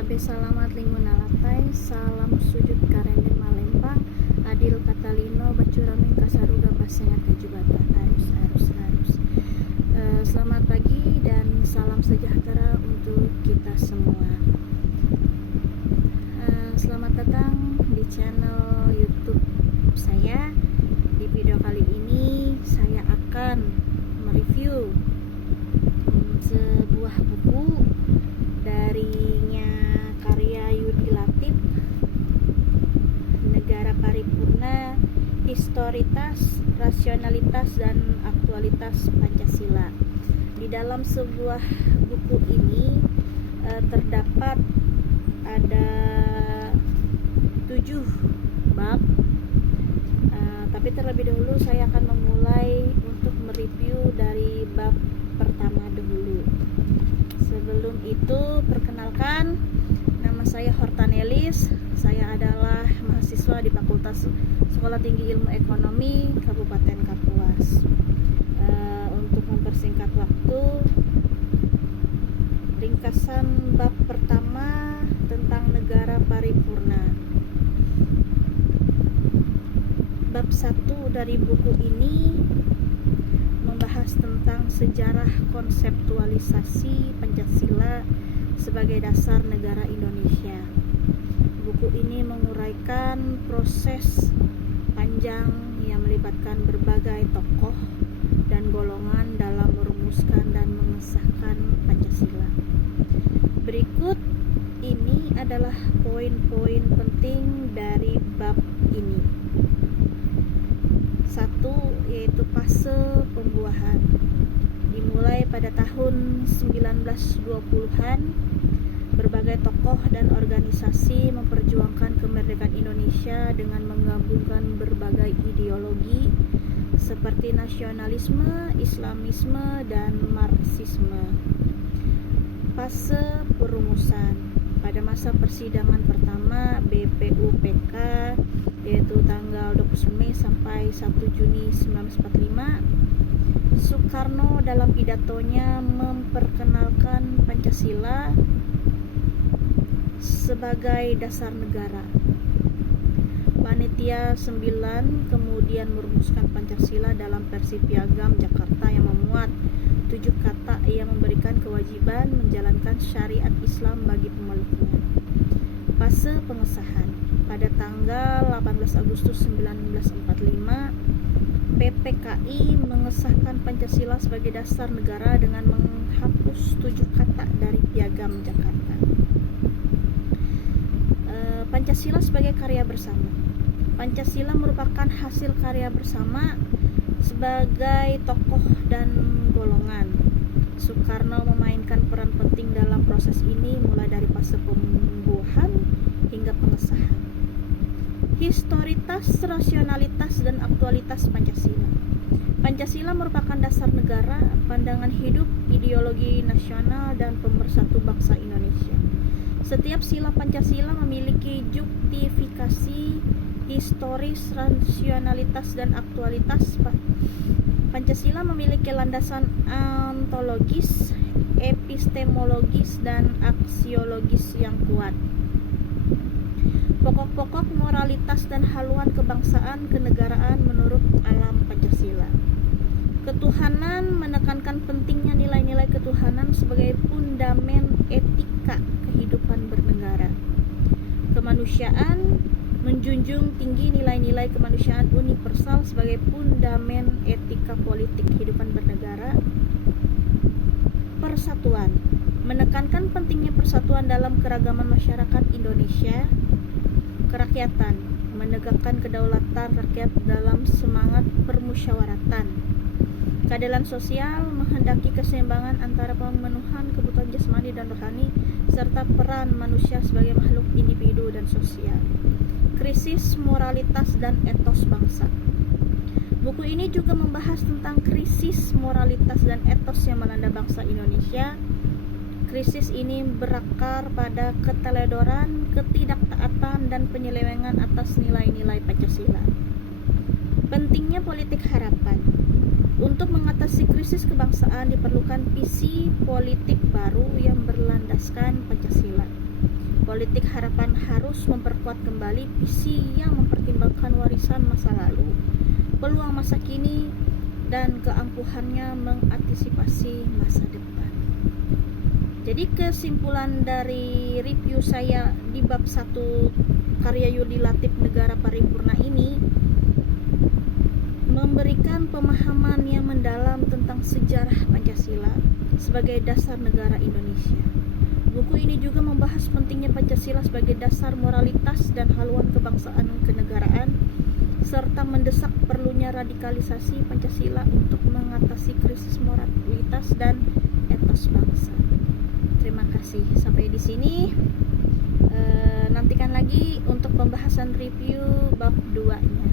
Sabe salamat linguna latai, salam sujud karende malempang, adil katalino bacuramin kasaruga basengat kajubata, arus. Selamat pagi dan salam sejahtera untuk kita semua. Selamat datang di channel YouTube saya. Di video kali ini saya akan mereview sebuah buku darinya karya Yudi Latif, Negara Paripurna, Historitas, Rasionalitas, dan Aktualitas Pancasila. Di dalam sebuah buku ini terdapat ada 7 bab, tapi terlebih dahulu saya akan memulai untuk mereview dari bab pertama dahulu. Sebelum itu, perkenalkan, nama saya Hortanelis. Saya adalah mahasiswa di Fakultas Sekolah Tinggi Ilmu Ekonomi Kabupaten Kapuas. Untuk mempersingkat waktu, ringkasan bab pertama tentang negara paripurna. Bab 1 dari buku ini membahas tentang sejarah konseptualisasi Pancasila sebagai dasar negara Indonesia. Buku ini menguraikan proses panjang yang melibatkan berbagai tokoh dan golongan dalam merumuskan dan mengesahkan Pancasila. Berikut ini adalah poin-poin penting dari bab ini. 1. Yaitu fase pembuahan. Dimulai pada tahun 1920-an, berbagai tokoh dan organisasi memperjuangkan kemerdekaan Indonesia dengan menggabungkan berbagai ideologi seperti nasionalisme, Islamisme, dan Marxisme. Fase perumusan. Pada masa persidangan pertama BPUPK, yaitu tanggal 20 Mei sampai 1 Juni 1945, Soekarno dalam pidatonya memperkenalkan Pancasila sebagai dasar negara. Panitia 9 kemudian merumuskan Pancasila dalam versi Piagam Jakarta yang memuat 7 kata yang memberikan kewajiban menjalankan syariat Islam bagi pemeluknya. Fase pengesahan. Pada tanggal 18 Agustus 1945, PPKI mengesahkan Pancasila sebagai dasar negara dengan menghapus 7 kata dari Piagam Jakarta. Pancasila sebagai karya bersama. Pancasila merupakan hasil karya bersama sebagai tokoh dan golongan. Soekarno memainkan peran penting dalam proses ini mulai dari fase pembuahan hingga pengesahan. Historitas, rasionalitas, dan aktualitas Pancasila. Pancasila merupakan dasar negara, pandangan hidup, ideologi nasional, dan pemersatu bangsa Indonesia. Setiap sila Pancasila memiliki justifikasi historis, rasionalitas, dan aktualitas. Pancasila memiliki landasan ontologis, epistemologis, dan aksiologis yang kuat. Pokok-pokok moralitas dan haluan kebangsaan kenegaraan menurut alam Pancasila. Ketuhanan menekankan pentingnya nilai-nilai ketuhanan sebagai fundamen etika kehidupan bernegara. Kemanusiaan menjunjung tinggi nilai-nilai kemanusiaan universal sebagai fundamen etika politik kehidupan bernegara. Persatuan menekankan pentingnya persatuan dalam keragaman masyarakat Indonesia. Kerakyatan menegakkan kedaulatan rakyat dalam semangat permusyawaratan. Keadilan sosial menghendaki keseimbangan antara pemenuhan kebutuhan jasmani dan rohani serta peran manusia sebagai makhluk individu dan sosial. Krisis moralitas dan etos bangsa. Buku ini juga membahas tentang krisis moralitas dan etos yang melanda bangsa Indonesia. Krisis ini berakar pada keteledoran, ketidaktaatan, dan penyelewengan atas nilai-nilai Pancasila. Pentingnya politik harapan. Untuk mengatasi krisis kebangsaan diperlukan visi politik baru yang berlandaskan Pancasila. Politik harapan harus memperkuat kembali visi yang mempertimbangkan warisan masa lalu, peluang masa kini, dan keampuhannya mengantisipasi masa depan. Jadi kesimpulan dari review saya di bab 1 karya Yudi Latif Negara Paripurna ini memberikan pemahaman yang mendalam tentang sejarah Pancasila sebagai dasar negara Indonesia. Buku ini juga membahas pentingnya Pancasila sebagai dasar moralitas dan haluan kebangsaan kenegaraan, serta mendesak perlunya radikalisasi Pancasila untuk mengatasi krisis moralitas dan etos bangsa. Terima kasih. Sampai di sini. Nantikan lagi untuk pembahasan review bab 2-nya.